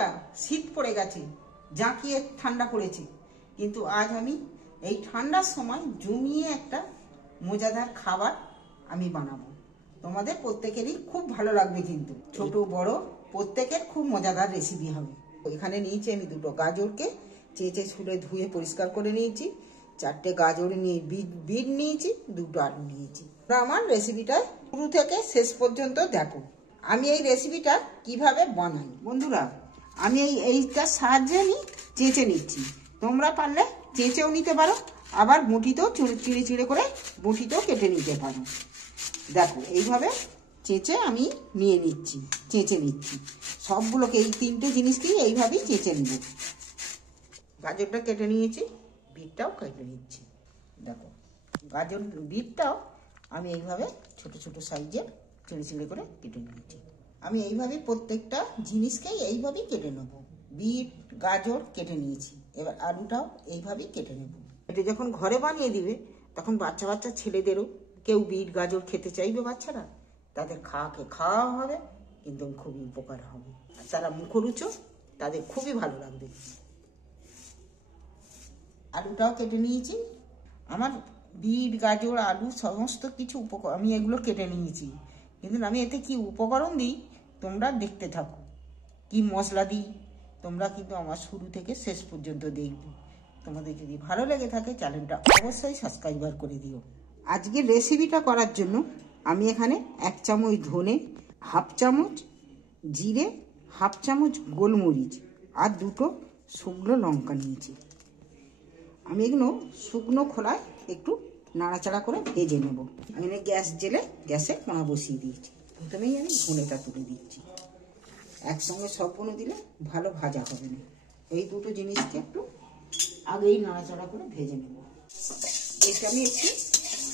বন্ধুরা, শীত পড়ে গেছে, জাঁকিয়ে ঠান্ডা পড়েছে, কিন্তু আজ আমি এই ঠান্ডার সময় জমিয়ে একটা মজাদার খাবার আমি বানাবো। তোমাদের প্রত্যেকেরই খুব ভালো লাগবে, কিন্তু ছোট বড় প্রত্যেকের খুব মজাদার রেসিপি হবে। এখানে নিয়েছি আমি দুটো গাজরকে চেঁচে ছুলে ধুয়ে পরিষ্কার করে নিয়েছি, 4টে গাজর নিয়ে বিট নিয়েছি, 2টো আলু নিয়েছি। আমার রেসিপিটা শুরু থেকে শেষ পর্যন্ত দেখো। আমি এই রেসিপিটা কিভাবে বানাই বন্ধুরা, আমি এইটার সাহায্যে আমি চেঁচে নিচ্ছি। তোমরা পারলে চেঁচেও নিতে পারো, আবার মুঠিতেও চিড়ে চিড়ে করে মুঠিতেও কেটে নিতে পারো। দেখো এইভাবে চেঁচে আমি নিয়ে নিচ্ছি, চেঁচে নিচ্ছি সবগুলোকে। এই 3টে জিনিসকেই এইভাবেই চেঁচে নেব। গাজরটা কেটে নিয়েছি, বিটটাও কেটে নিচ্ছি। দেখো গাজর বিটটাও আমি এইভাবে ছোট ছোট সাইজের চিড়ে চিড়ে করে কেটে নিয়েছি। আমি এইভাবেই প্রত্যেকটা জিনিসকেই এইভাবেই কেটে নেব। বিট গাজর কেটে নিয়েছি, এবার আলুটাও এইভাবেই কেটে নেব। এটা যখন ঘরে বানিয়ে দিবে তখন বাচ্চা বাচ্চা ছেলেদেরও কেউ বিট গাজর খেতে চাইবে, বাচ্চারা তাদের খাওয়া হবে, কিন্তু খুবই উপকার হবে। আর তারা মুখরুচো, তাদের খুবই ভালো লাগবে। আলুটাও কেটে নিয়েছি। আমার বিট গাজর আলু সমস্ত কিছু উপকরণ আমি এগুলো কেটে নিয়েছি, কিন্তু আমি এতে কি উপকরণ দিই তোমরা দেখতে থাকো, কি মশলা দিই তোমরা কিন্তু আমার শুরু থেকে শেষ পর্যন্ত দেখবে। তোমাদের যদি ভালো লেগে থাকে চ্যানেলটা অবশ্যই সাবস্ক্রাইবার করে দিও। আজকের রেসিপিটা করার জন্য আমি এখানে 1 চামচ ধনে, 1/2 চামচ জিরে, 1/2 চামচ গোলমরিচ আর 2টো শুকনো লঙ্কা নিয়েছি। আমি এগুলো শুকনো খোলায় একটু নাড়াচাড়া করে ভেজে নেব। আমি গ্যাস জেলে গ্যাসে কোনা বসিয়ে দিয়েছি। প্রথমেই আমি ধনেটা তুলে দিচ্ছি। একসঙ্গে সবগুলো দিলে ভালো ভাজা হবে না। এই দুটো জিনিসকে একটু আগেই নাড়াচাড়া করে ভেজে নেব। এটা আমি একটু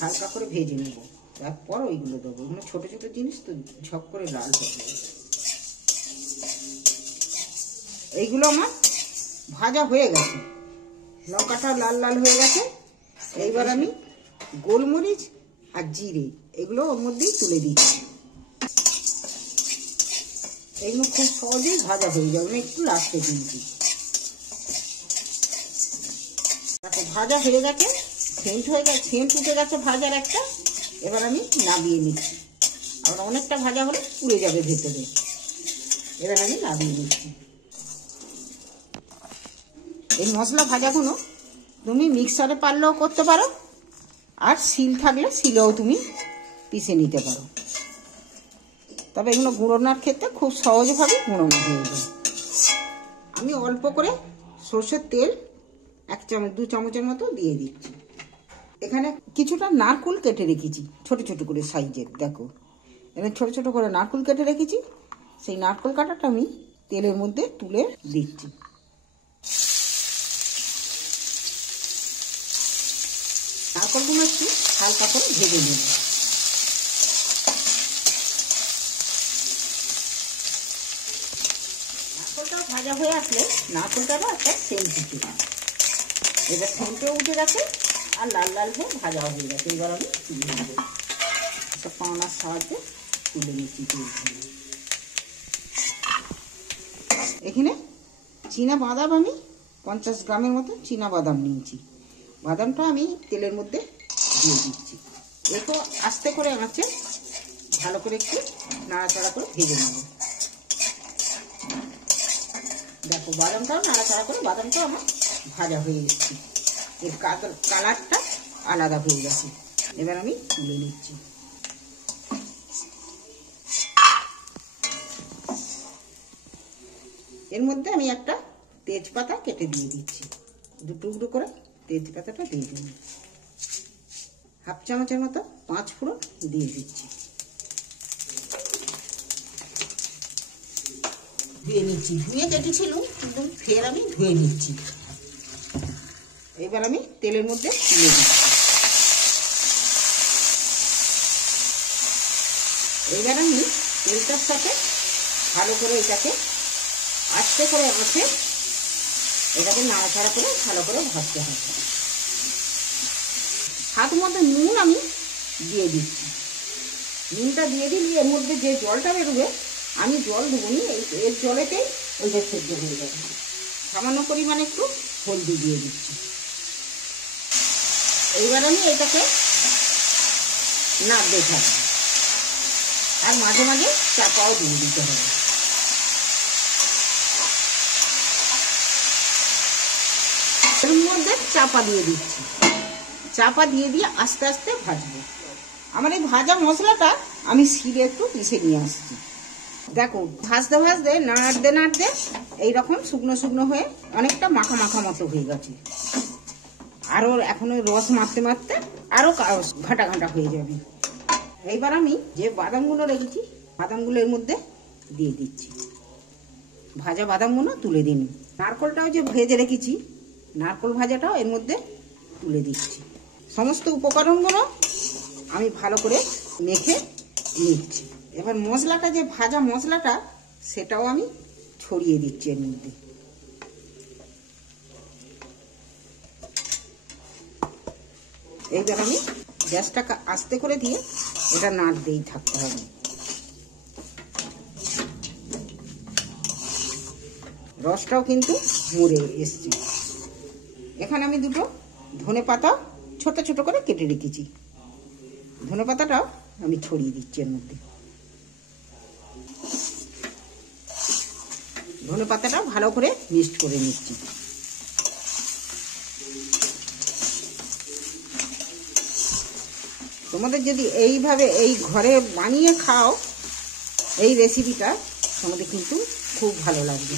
হালকা করে ভেজে নেব, তারপর ওইগুলো দেবো। এগুলো ছোটো ছোটো জিনিস তো ঝপ করে লাল হয়ে যাবে। এইগুলো আমার ভাজা হয়ে গেছে, লঙ্কাটা লাল লাল হয়ে গেছে। এইবার আমি গোলমরিচ আর জিরে এগুলো ওর মধ্যেই তুলে দিচ্ছি। এগুলো খুব সহজেই ভাজা হয়ে যাবে, একটু লাস্টে দিচ্ছি। দেখো ভাজা হয়ে গেছে, সেন্ট উঠে গেছে ভাজার একটা। এবার আমি নামিয়ে নিচ্ছি। আবার অনেকটা ভাজা হলে পুড়ে যাবে ভেতরে। এবার আমি নামিয়ে নিচ্ছি। এই মশলা ভাজাগুলো তুমি মিক্সারে পারলেও করতে পারো, আর শিল থাকলে শিলেও তুমি পিষে নিতে পারো। তবে এগুলো গুঁড়োনোর ক্ষেত্রে খুব সহজভাবে গুঁড়োনো হয়ে যায়। আমি অল্প করে সর্ষের তেল 2 চামচের মতো দিয়ে দিচ্ছি। এখানে কিছুটা নারকেল কেটে রেখেছি ছোট ছোট করে সাইজের। দেখো এখানে ছোট ছোট করে নারকেল কেটে রেখেছি। সেই নারকেল কাটাটা আমি তেলের মধ্যে তুলে দিচ্ছি। নারকেলগুলো একটু হালকা করে ভেজে নেব। নারকেলটাও ভাজা হয়ে আসলে নারকেলটারও একটা সেন্ট উঠে গেছে। এবার সেন্টও উঠে গেছে আর লাল লাল হয়ে ভাজা হয়ে গেছে। এবার আমি তুলে নেব, একটা পানার সাহায্যে তুলে নিচ্ছি। এখানে চীনা বাদাম আমি 50 গ্রামের মতো চীনা বাদাম নিয়েছি। বাদামটা আমি তেলের মধ্যে দিয়ে দিচ্ছি। একটু আস্তে করে আঁচে ভালো করে একটু নাড়াচাড়া করে ভেজে নেব। দেখো বাদামটাও নাড়াচাড়া করে বাদামটাও আমার ভাজা হয়ে এসেছে। এর কালারটা আলাদা হয়ে গেছে। এবার আমি তুলে নিচ্ছি। এর মধ্যে আমি একটা তেজপাতা কেটে দিয়ে দিচ্ছি। 2 টুকরো করে তেজপাতাটা দিয়ে দিন। 1/2 চামচের মতো 5 ফোড়ন দিয়ে দিচ্ছি। ধুয়ে নিচ্ছি, ধুয়ে কেটেছিল কিন্তু ফের আমি ধুয়ে নিচ্ছি। এবার আমি তেলের মধ্যে তুলে দিচ্ছি। এবার আমি তেলটার সাথে ভালো করে এটাকে আস্তে করে আঁচে এটাকে নাড়াচাড়া করে ভালো করে ভাজতে হবে। স্বাদ মতো নুন আমি দিয়ে দিচ্ছি। নুনটা দিয়ে দিলে এর মধ্যে যে জলটা বেরোবে আমি জল দেবো নি, এর জলেতেই ওইটা সেদ্ধ হয়ে যাবে। সামান্য পরিমাণে একটু হলদি দিয়ে দিচ্ছি। এইবার আমি এটাকে নাড়তে থাকবো, আর মাঝে মাঝে চাপাও দিয়ে দিতে হবে। এর মধ্যে চাপা দিয়ে দিচ্ছি, চাপা দিয়ে দিয়ে আস্তে আস্তে ভাজবো। আমার এই ভাজা মশলাটা আমি শিলে একটু পিষে নিয়ে আসছি। দেখো ভাজতে ভাজতে নাড়তে নাড়তে এইরকম শুকনো শুকনো হয়ে অনেকটা মাখা মাখা মতো হয়ে গেছে। আরও এখনো রস মারতে মারতে আরও ঘাটা ঘাটা হয়ে যাবে। এইবার আমি যে বাদামগুলো রেখেছি বাদামগুলো এর মধ্যে দিয়ে দিচ্ছি। ভাজা বাদামগুলো তুলে দিন। নারকলটাও যে ভেজে রেখেছি নারকল ভাজাটাও এর মধ্যে তুলে দিচ্ছি। সমস্ত উপকরণগুলো আমি ভালো করে মেখে নিচ্ছি। এবার মশলাটা যে ভাজা মশলাটা সেটাও আমি ছড়িয়ে দিচ্ছি এর মধ্যে। এইবার আমি গ্যাসটাকে আস্তে করে দিয়ে এটা নাড়তেই থাকতে হবে। রসটাও কিন্তু মরে এসছে। এখানে আমি দুটো ধনেপাতা ছোট ছোট করে কেটে রেখেছি, ধনেপাতাটাও আমি ছড়িয়ে দিচ্ছি এর মধ্যে। ধনেপাতাটা ভালো করে মিক্সড করে নিচ্ছি। তোমাদের যদি এইভাবে এই ঘরে বানিয়ে খাও এই রেসিপিটা তোমাদের কিন্তু খুব ভালো লাগবে।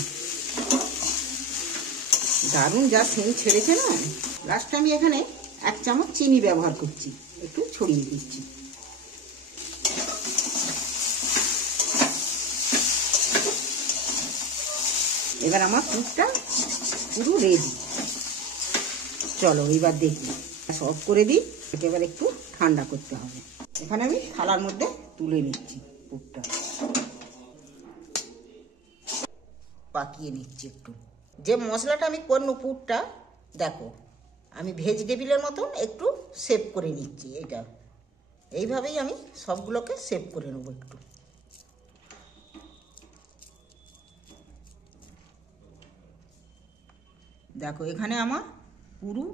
দারুণ যা সেন্ট ছেড়েছে না। লাস্টে আমি এখানে 1 চামচ চিনি ব্যবহার করছি, একটু ছড়িয়ে দিচ্ছি। এবার আমার পুরটা পুরো রেডি। চলো এবার দেখি, সব করে দিই। এবার একটু ঠান্ডা করতে হবে। এখানে আমি থালার মধ্যে তুলে নিচ্ছি, পুরটা পাকিয়ে নিচ্ছি একটু। যে মশলাটা আমি করবো পুরটা দেখো আমি ভেজিটেবিলের মতন একটু শেপ করে নিচ্ছি। এটা এইভাবেই আমি সবগুলোকে শেপ করে নেবো একটু। দেখো এখানে আমার পুরো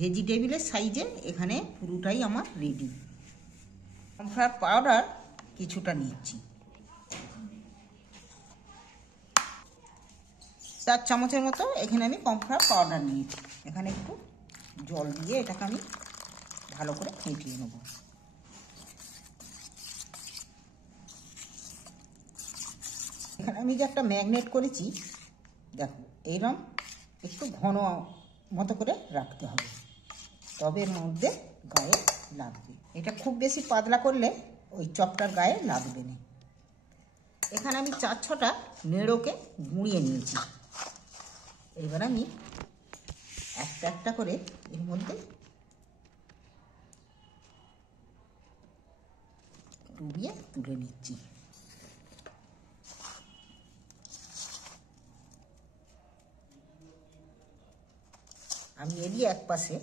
ভেজিটেবিলের সাইজে এখানে পুরোটাই আমার রেডি। কর্নফ্লাওয়ার পাউডার কিছুটা নিচ্ছি, 4 চামচের মতো এখানে আমি কর্নফ্লাওয়ার পাউডার নিয়েছি। এখানে একটু জল দিয়ে এটাকে আমি ভালো করে ফেটিয়ে নেব। এখানে আমি যে একটা ম্যাগনেট করেছি দেখো এইরকম একটু ঘন মতো করে রাখতে হবে, তবে এর মধ্যে গায়ে লাগবে। এটা খুব বেশি পাতলা করলে ওই চপটার গায়ে লাগবে না। এখানে আমি 4-6টা নেড়োকে গুঁড়িয়ে নিয়েছি। এবার আমি একটা একটা করে এর মধ্যে ডুবিয়ে তুলে নিচ্ছি। আমি এদিকে এক পাশে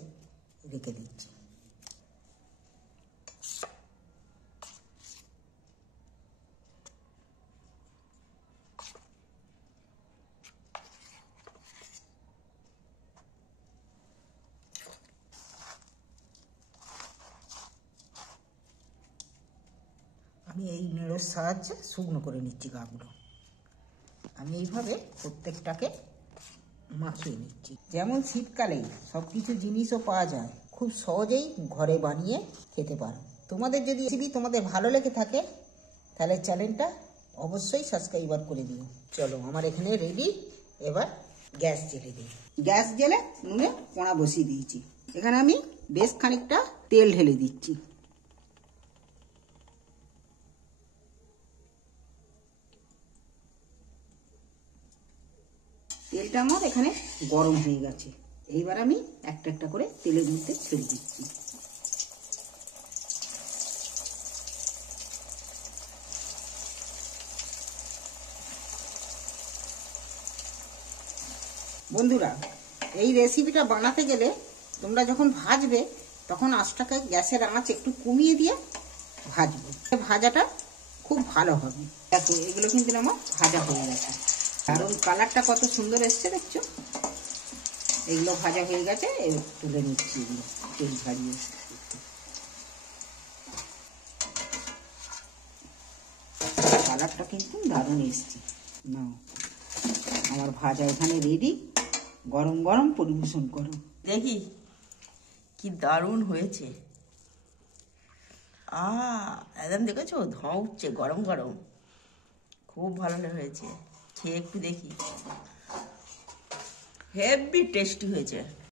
রেখে দিচ্ছি। আমি এই নেড়োর সাহায্যে শুকনো করে নিচ্ছি গাগুলো। আমি এইভাবে প্রত্যেকটাকে মাখিয়ে নিচ্ছি। যেমন শীতকালেই সব কিছু জিনিসও পাওয়া যায়, খুব সহজেই ঘরে বানিয়ে খেতে পারো। তোমাদের যদি রেসিপি তোমাদের ভালো লেগে থাকে তাহলে চ্যানেলটা অবশ্যই সাবস্ক্রাইব করে দিও। চলো আমার এখানে রেডি। এবার গ্যাস জেলে দিই। গ্যাস জেলে নুনে কড়া বসিয়ে দিয়েছি। এখানে আমি বেশ খানিকটা তেল ঢেলে দিচ্ছি। তেলটা আমার এখানে গরম হয়ে গেছে। এইবার আমি একটা একটা করে তেলের মধ্যে ছেড়ে দিচ্ছি। বন্ধুরা এই রেসিপিটা বানাতে গেলে তোমরা যখন ভাজবে তখন আঁচটাকে গ্যাসের আঁচ একটু কমিয়ে দিয়ে ভাজবে, ভাজাটা খুব ভালো হবে। দেখো এগুলো কিন্তু আমার ভাজা হয়ে গেছে। কারণ কালারটা কত সুন্দর এসছে দেখছো। এগুলো ভাজা হয়ে গেছে, এবার তুলে নিচ্ছি এগুলো তেল ঝাড়িয়ে। কালারটা কিন্তু দারুণ এসছে। নাও, আমার ভাজা এখানে রেডি, গরম গরম পরিবেশন করো। দেখি কি দারুণ হয়েছে। একদম দেখেছো, ধোঁয়া উঠছে গরম গরম, খুব ভালো হয়েছে। খেয়ে একটু দেখি, হেভি টেস্টি হয়েছে।